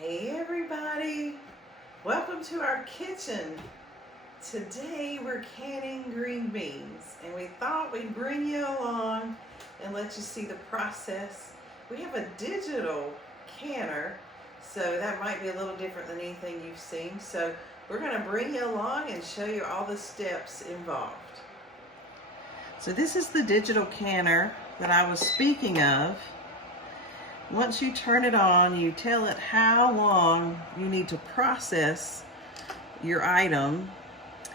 Hey everybody, welcome to our kitchen. Today we're canning green beans and we thought we'd bring you along and let you see the process. We have a digital canner, so that might be a little different than anything you've seen. So we're going to bring you along and show you all the steps involved. So this is the digital canner that I was speaking of. Once you turn it on, you tell it how long you need to process your item.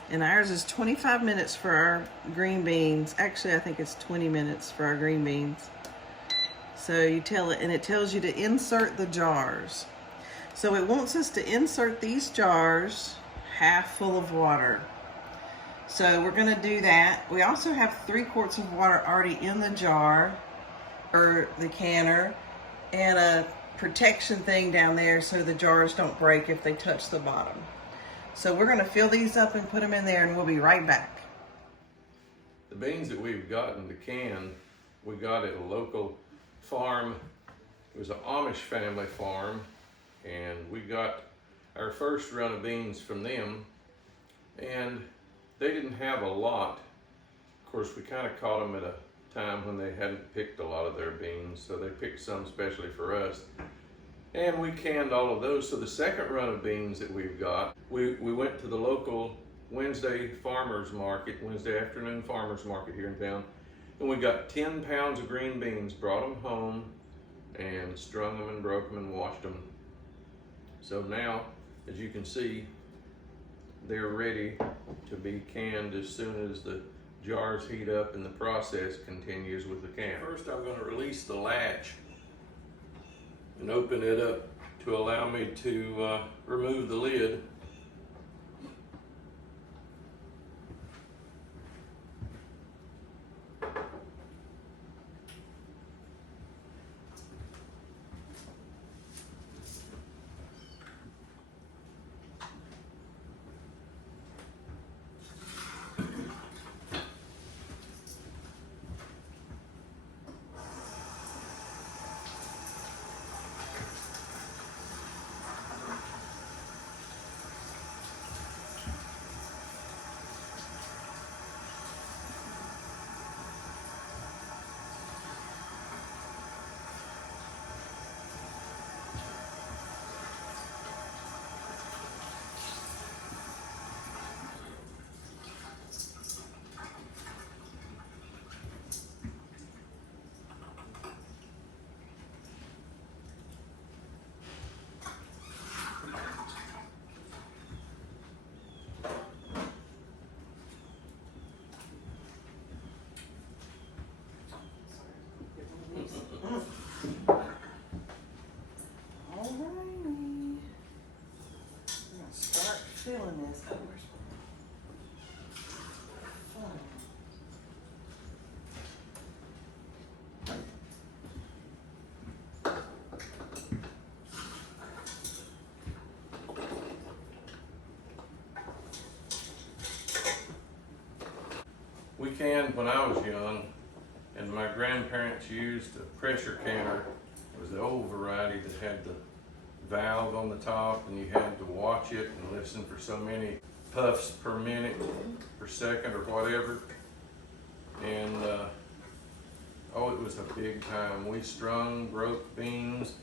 And ours is 25 minutes for our green beans. Actually, I think it's 20 minutes for our green beans. So you tell it, and it tells you to insert the jars. So it wants us to insert these jars half full of water. So we're gonna do that. We also have 3 quarts of water already in the jar, or the canner, and a protection thing down there so the jars don't break if they touch the bottom. So we're going to fill these up and put them in there, and we'll be right back. The beans that we've gotten to can, we got at a local farm. It was an Amish family farm, and we got our first run of beans from them, and they didn't have a lot. Of course, we kind of caught them at a time when they hadn't picked a lot of their beans, so they picked some specially for us, and we canned all of those. So the second run of beans that we've got, we went to the local Wednesday afternoon farmers market here in town, and we got 10 pounds of green beans, brought them home and strung them and broke them and washed them. So now, as you can see, they're ready to be canned as soon as the jars heat up and the process continues with the can. First, I'm going to release the latch and open it up to allow me to remove the lid. Filling this. Oh, We canned when I was young, and my grandparents used a pressure canner. It was the old variety that had the valve on the top, and you had to watch it and listen for so many puffs per minute, per second, or whatever. And oh, it was a big time. We strung, broke beans,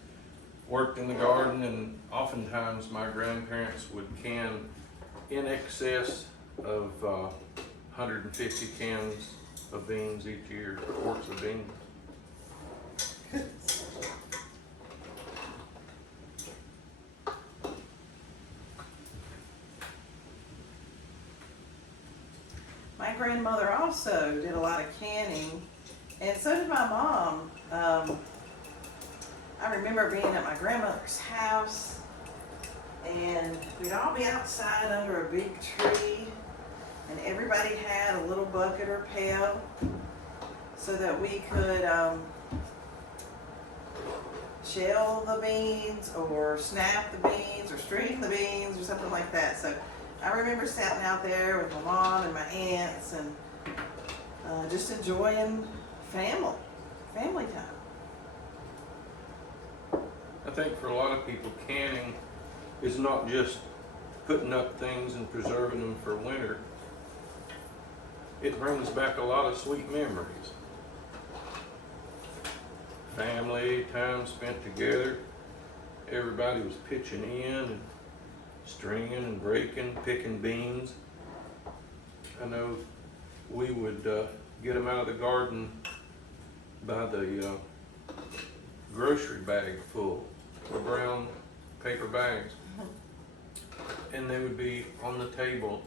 worked in the garden, and oftentimes my grandparents would can in excess of 150 cans of beans each year, quarts of beans. My grandmother also did a lot of canning, and so did my mom. I remember being at my grandmother's house, and we'd all be outside under a big tree, and everybody had a little bucket or pail so that we could shell the beans or snap the beans or string the beans or something like that. So I remember sitting out there with my mom and my aunts and just enjoying family time. I think for a lot of people, canning is not just putting up things and preserving them for winter. It brings back a lot of sweet memories. Family, time spent together. Everybody was pitching in and stringing and breaking, picking beans. I know we would get them out of the garden by the grocery bag full, the brown paper bags. And they would be on the table,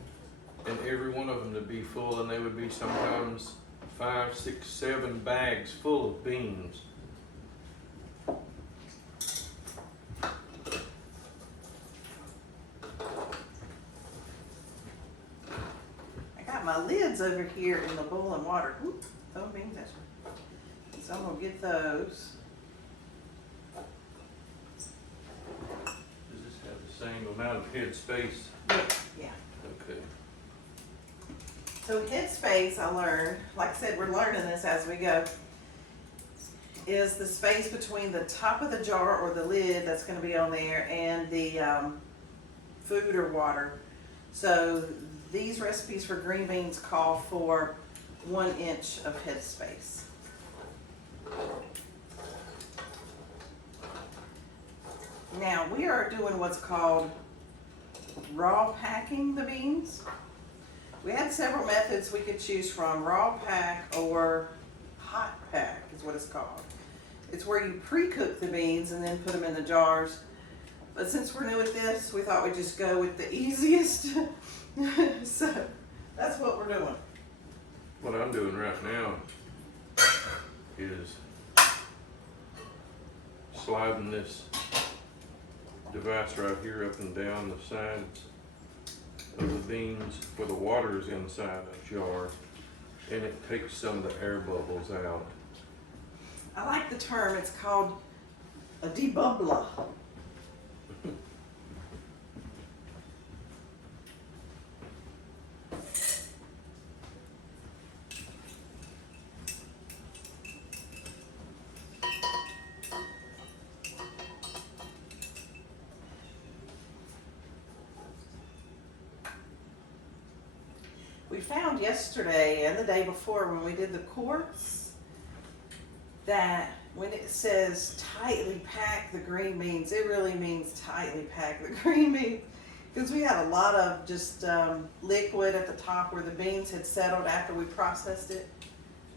and every one of them would be full, and they would be sometimes 5, 6, 7 bags full of beans. I got my lids over here in the boiling water. Ooh, throw beans at you. So I'm gonna get those. Does this have the same amount of headspace? Yeah. Okay. So Headspace, I learned, like I said, we're learning this as we go, is the space between the top of the jar or the lid that's going to be on there and the food or water. So these recipes for green beans call for 1 inch of headspace. Now we are doing what's called raw packing the beans. We had several methods we could choose from, raw pack or hot pack is what it's called. It's where you pre-cook the beans and then put them in the jars. But since we're new at this, we thought we'd just go with the easiest. So that's what we're doing. What I'm doing right now is sliding this device right here up and down the sides of the beans where the water is inside the jar, and it takes some of the air bubbles out. I like the term, it's called a debubbler. We found yesterday and the day before when we did the quartz that when it says tightly pack the green beans, it really means tightly pack the green beans, because we had a lot of just liquid at the top where the beans had settled after we processed it.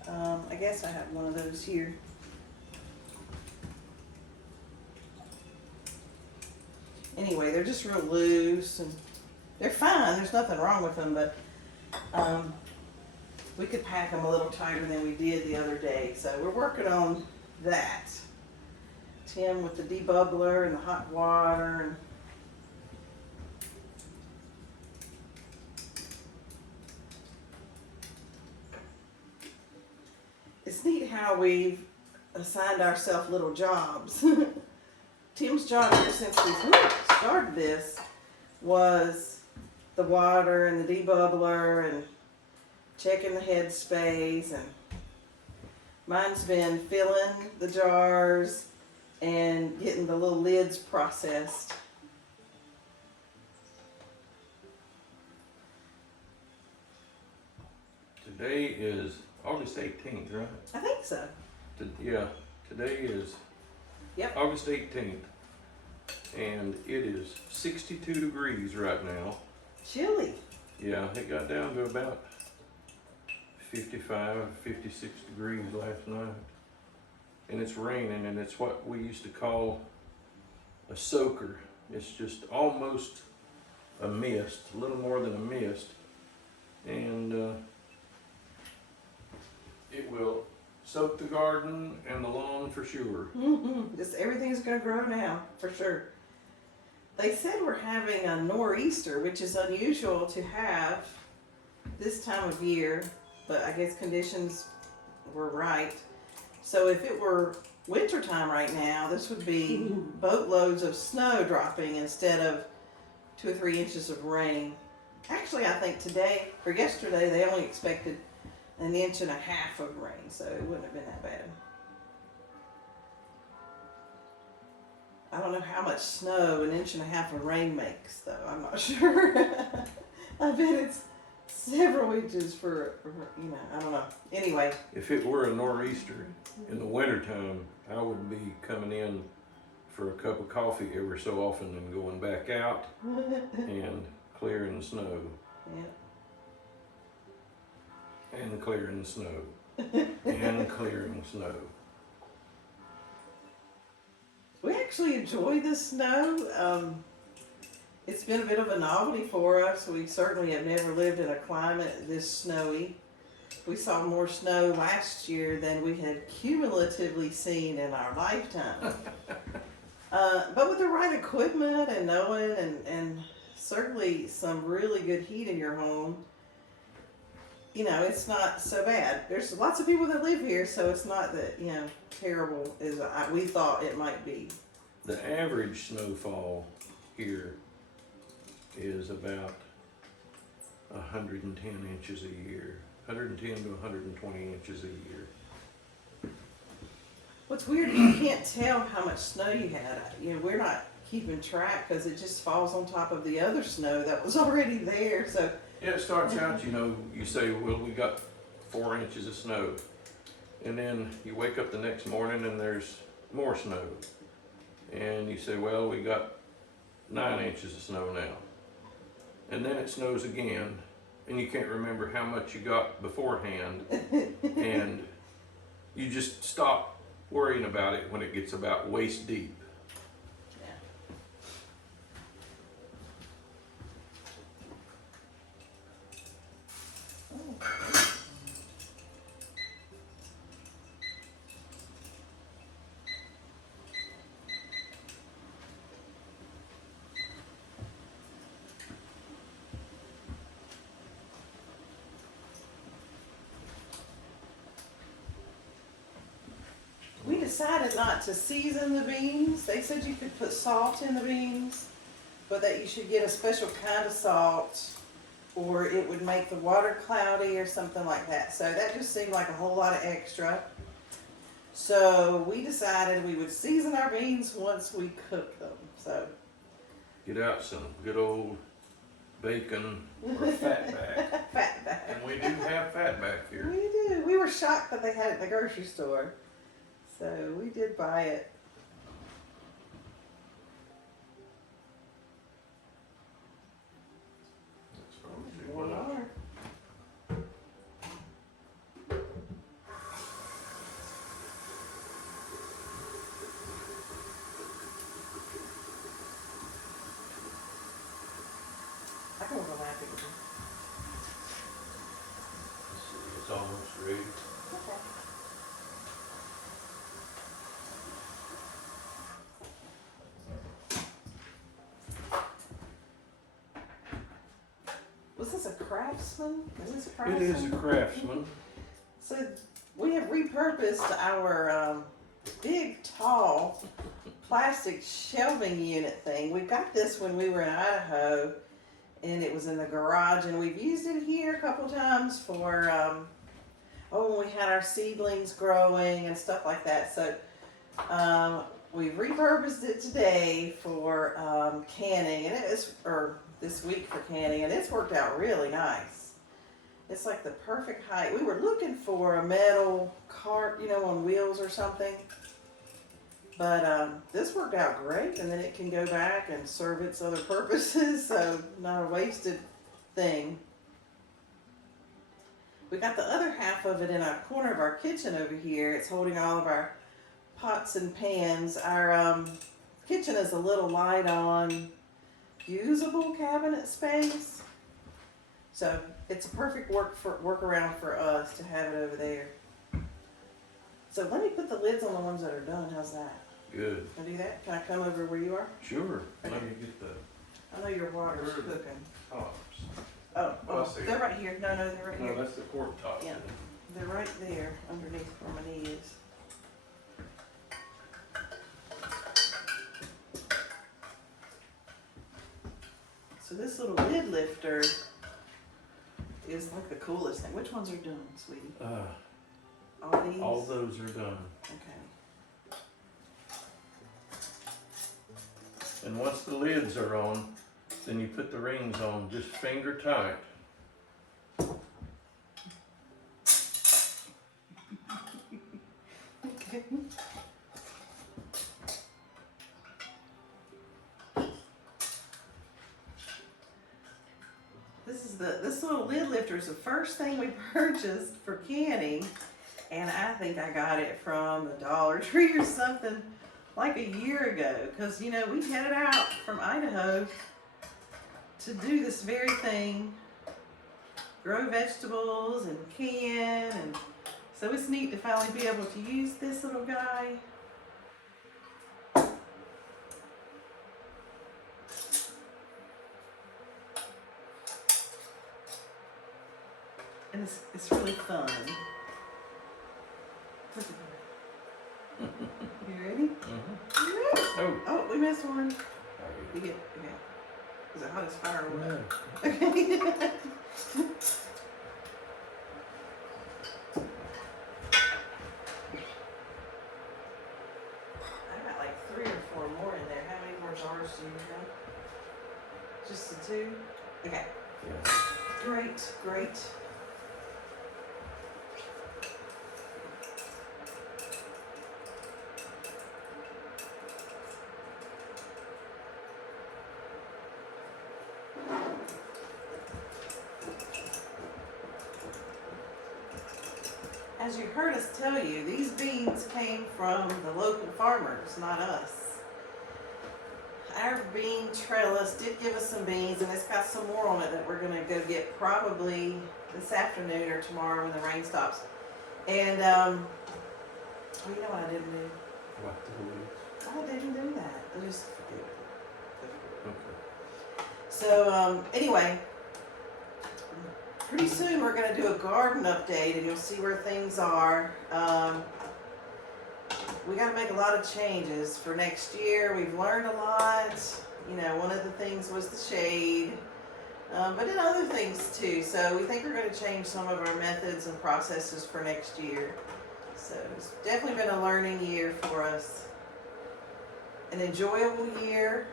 I guess I have one of those here. Anyway, they're just real loose and they're fine. There's nothing wrong with them, but we could pack them a little tighter than we did the other day. So we're working on that. Tim with the debubbler and the hot water. And it's neat how we've assigned ourselves little jobs. Tim's job ever since we started this was the water and the debubbler and checking the headspace, and mine's been filling the jars and getting the little lids processed. Today is August 18th, right? I think so. Yeah, today is Yep. August 18th, and it is 62 degrees right now. Chilly. Yeah, it got down to about 55, 56 degrees last night. And it's raining, and it's what we used to call a soaker. It's just almost a mist, a little more than a mist. And it will soak the garden and the lawn for sure. Just everything's gonna grow now, for sure. They said we're having a nor'easter, which is unusual to have this time of year, but I guess conditions were right. So if it were wintertime right now, this would be boatloads of snow dropping instead of 2 or 3 inches of rain. Actually, I think today, or yesterday, they only expected 1.5 inches of rain, so it wouldn't have been that bad. I don't know how much snow an inch and a half of rain makes, though. I'm not sure. I bet it's several inches for, I don't know. Anyway. If it were a nor'easter in the wintertime, I would be coming in for a cup of coffee every so often and going back out and clearing the snow. Yeah. And clearing the snow. And clearing snow. We actually enjoy the snow. It's been a bit of a novelty for us. We certainly have never lived in a climate this snowy. We saw more snow last year than we had cumulatively seen in our lifetime. But with the right equipment and knowing and certainly some really good heat in your home, it's not so bad. There's lots of people that live here, so it's not that, terrible as we thought it might be. The average snowfall here is about 110 inches a year. 110 to 120 inches a year. What's weird, you can't tell how much snow you had. We're not keeping track because it just falls on top of the other snow that was already there. So Yeah, it starts out, you say, well, we got 4 inches of snow. And then you wake up the next morning and there's more snow. And you say, well, we got 9 inches of snow now. And then it snows again, and you can't remember how much you got beforehand. And you just stop worrying about it when it gets about waist deep. we decided not to season the beans. They said you could put salt in the beans, but that you should get a special kind of salt or it would make the water cloudy or something like that. So that just seemed like a whole lot of extra. So we decided we would season our beans once we cook them. So Get out some good old bacon or fatback. fatback. And we do have fatback here. We do. We were shocked that they had it at the grocery store. So we did buy it. That's probably One what I- hour. I can overlap it with you. It's almost ready. Okay. Was this a Craftsman? Is this It Craftsman? is a Craftsman. So we have repurposed our big, tall plastic shelving unit thing. We got this when we were in Idaho, and it was in the garage, and we've used it here a couple times for, when we had our seedlings growing and stuff like that. So we've repurposed it today for canning, and this week for canning, and it's worked out really nice. It's like the perfect height. We were looking for a metal cart, on wheels or something. But this worked out great, and then it can go back and serve its other purposes, so not a wasted thing. We got the other half of it in a corner of our kitchen over here. It's holding all of our pots and pans. Our kitchen is a little light on usable cabinet space, so it's a perfect workaround for us to have it over there. So let me put the lids on the ones that are done. How's that? Good. Can I do that? Can I come over where you are? Sure. Let Okay. me get the I know your water's Where are they? cooking. tops. Oh, Oh, I see. they're right here. No, they're right No, here. that's the quart top. Yeah. They're right there underneath where my knee is. So this little lid lifter is like the coolest thing. Which ones are done, sweetie? All these? All those are done. Okay. And once the lids are on, then you put the rings on just finger tight. Okay. This little lid lifter is the first thing we purchased for canning, and I think I got it from the Dollar Tree or something like a year ago, because you know we headed out from Idaho to do this very thing, grow vegetables and can, and so it's neat to finally be able to use this little guy. And it's really fun. You ready? Mm-hmm. You ready? Oh. Oh, we missed one. You get, okay. Is it hot as firewood? No. Okay. I got like 3 or 4 more in there. How many more jars do you have? Just the 2? Okay. Yeah. Great, great. As you heard us tell you, these beans came from the local farmers, not us. Our bean trellis did give us some beans, and it's got some more on it that we're going to go get probably this afternoon or tomorrow when the rain stops. And, oh, you know what I didn't do? What the lids? I didn't do that. I just forget it. Okay. So, anyway, pretty soon we're going to do a garden update, and you'll see where things are. We got to make a lot of changes for next year. We've learned a lot. You know, one of the things was the shade, but then other things too. So we think we're going to change some of our methods and processes for next year. So it's definitely been a learning year for us. An enjoyable year.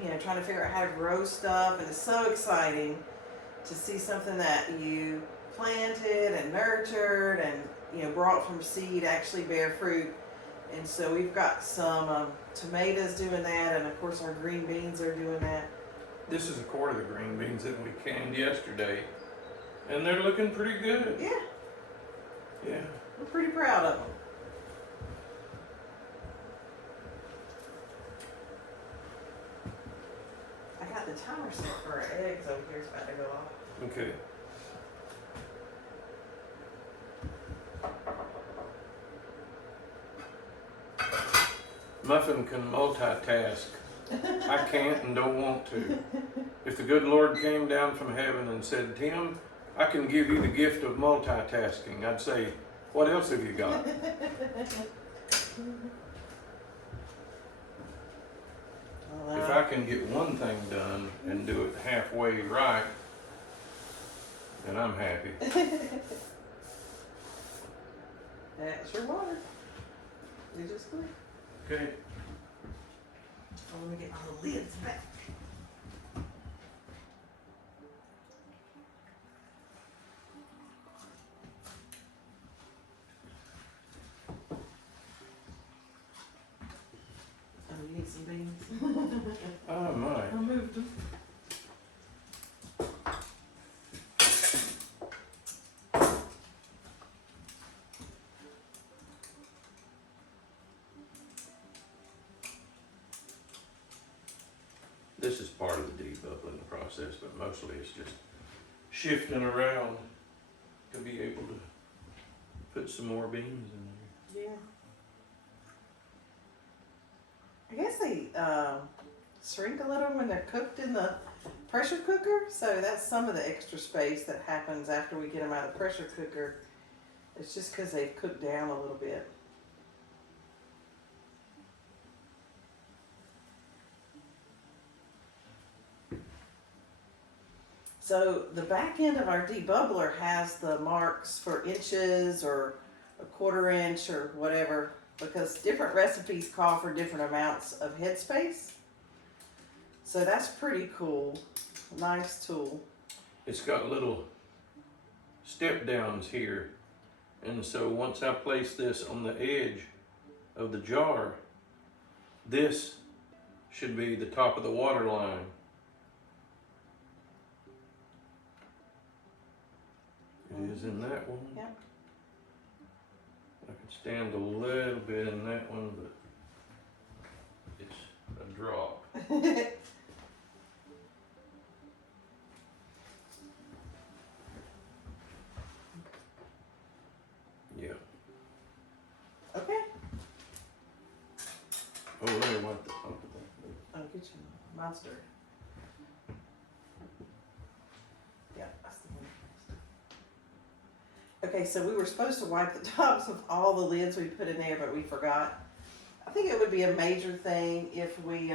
You know, trying to figure out how to grow stuff, and it's so exciting to see something that you planted and nurtured and, you know, brought from seed actually bear fruit. And so we've got some tomatoes doing that, and of course our green beans are doing that. This is a quart of the green beans that we canned yesterday, and they're looking pretty good. Yeah, Yeah. we're pretty proud of them. I got the timer set for our eggs over here. It's about to go off. Okay. Muffin can multitask. I can't and don't want to. If the good Lord came down from heaven and said, Tim, I can give you the gift of multitasking, I'd say, what else have you got? If I can get one thing done and do it halfway right, then I'm happy. That's your water. You just click. Okay. Oh, let me get all the lids back. Oh, you need some beans? Oh my. I moved them. This is part of the debubbling process, but mostly it's just shifting around to be able to put some more beans in Yeah. I guess they shrink a little when they're cooked in the pressure cooker, so that's some of the extra space that happens after we get them out of the pressure cooker. It's just because they've cooked down a little bit. So the back end of our debubbler has the marks for inches or a 1/4 inch or whatever because different recipes call for different amounts of headspace. So that's pretty cool. Nice tool. It's got little step downs here. And so once I place this on the edge of the jar, this should be the top of the water line. It is in that one. Yep. I can stand a little bit in that one, but it's a drop. Yeah. Okay. Oh, let me wipe the I'll get you monster. Yeah, that's the one. Okay, so we were supposed to wipe the tops of all the lids we put in there, but we forgot. I think it would be a major thing if we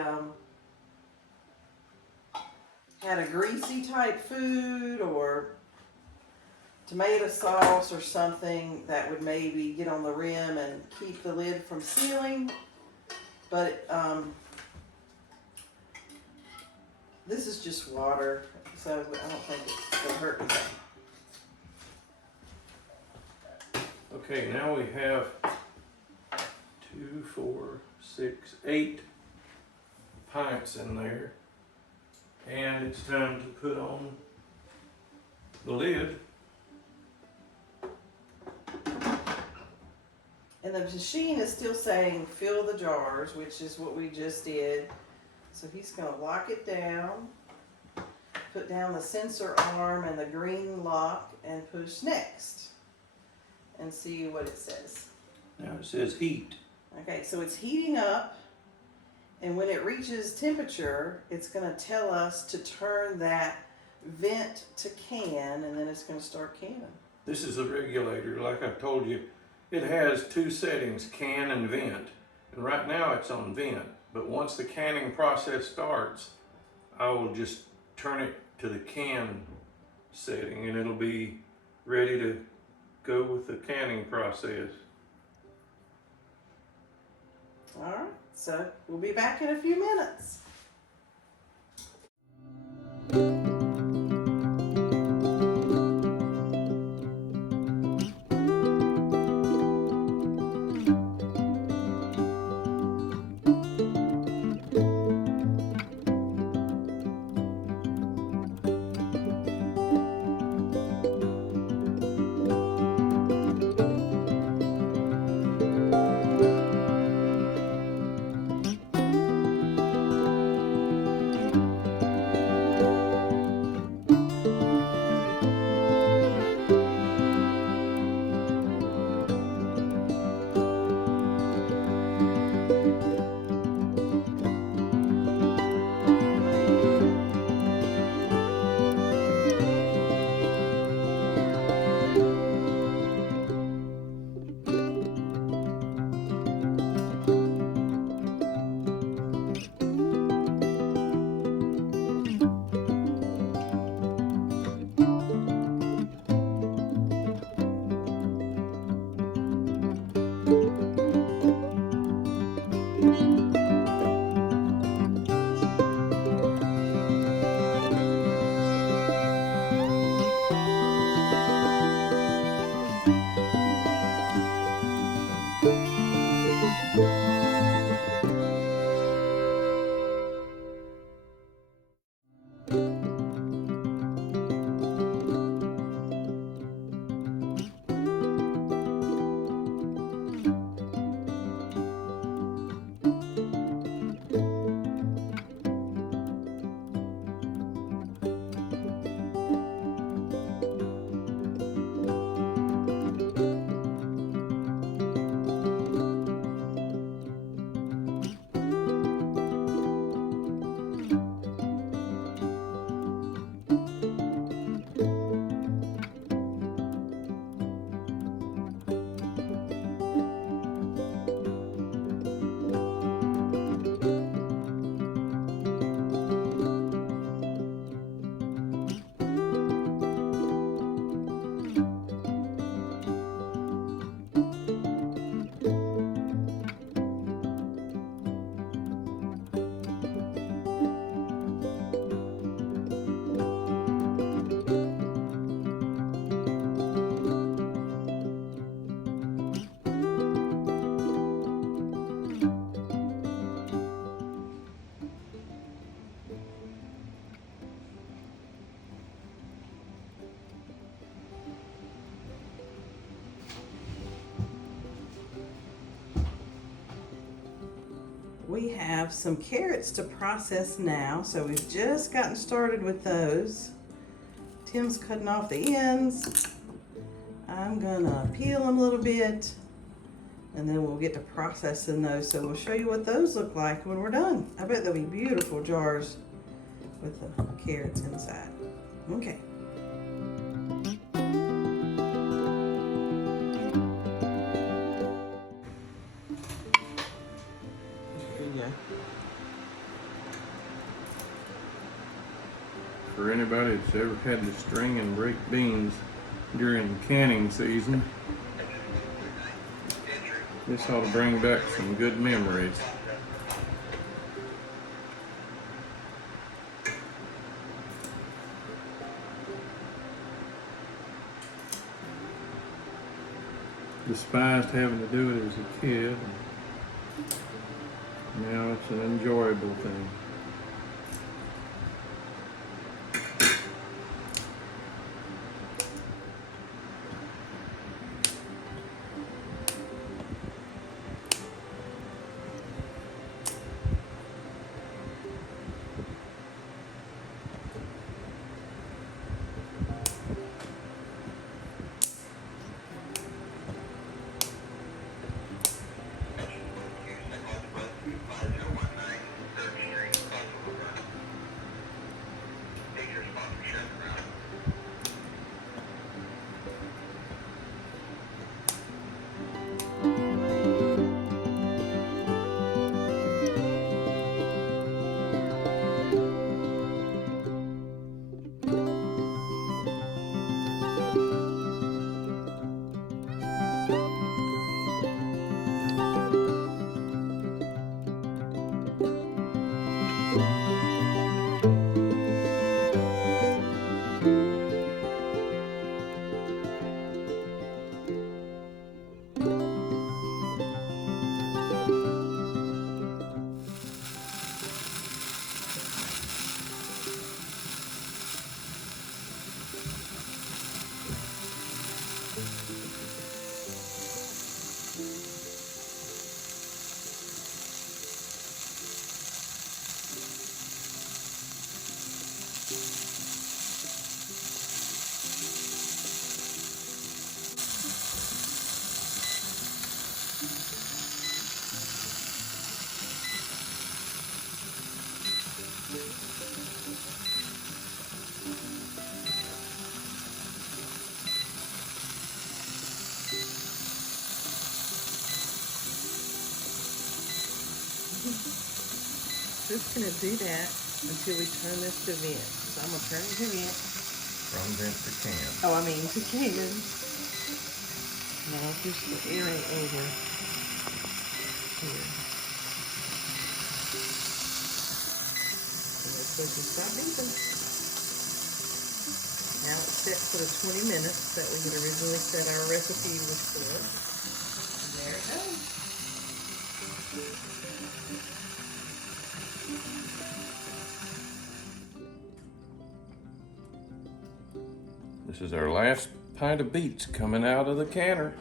had a greasy type food or tomato sauce or something that would maybe get on the rim and keep the lid from sealing. But this is just water, so I don't think it's going to hurt anything. Okay, now we have 2, 4, 6, 8 pints in there. And it's time to put on the lid. And the machine is still saying fill the jars, which is what we just did. So he's going to lock it down, put down the sensor arm and the green lock, and push next. And see what it says. Now it says heat. Okay, so it's heating up, and when it reaches temperature, it's going to tell us to turn that vent to can, and then it's going to start canning. This is a regulator, like I told you. It has 2 settings, can and vent. And right now it's on vent, but once the canning process starts, I will just turn it to the can setting and it'll be ready to go with the canning process. All right, so we'll be back in a few minutes. We have some carrots to process now, so we've just gotten started with those. Tim's cutting off the ends. I'm gonna peel them a little bit, and then we'll get to processing those. So we'll show you what those look like when we're done. I bet they'll be beautiful jars with the carrots inside. Okay. For anybody that's ever had to string and break beans during canning season, this ought to bring back some good memories. Despised having to do it as a kid. Now it's an enjoyable thing. Just gonna do that until we turn this to vent. So I'm gonna turn it to vent. From vent to can. Oh, I mean to can. Now just to aerate over here. And we're supposed to stop beeping. Now it's set for the 20 minutes that we had originally said our recipe was for. And there it goes. This is our last pint of beets coming out of the canner.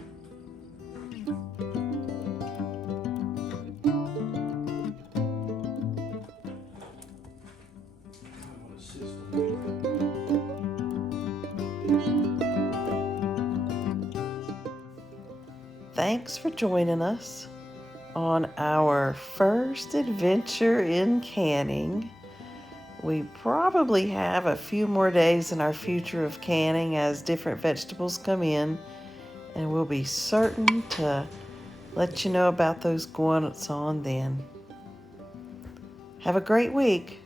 Thanks for joining us on our first adventure in canning. We probably have a few more days in our future of canning as different vegetables come in, and we'll be certain to let you know about those going on then. Have a great week.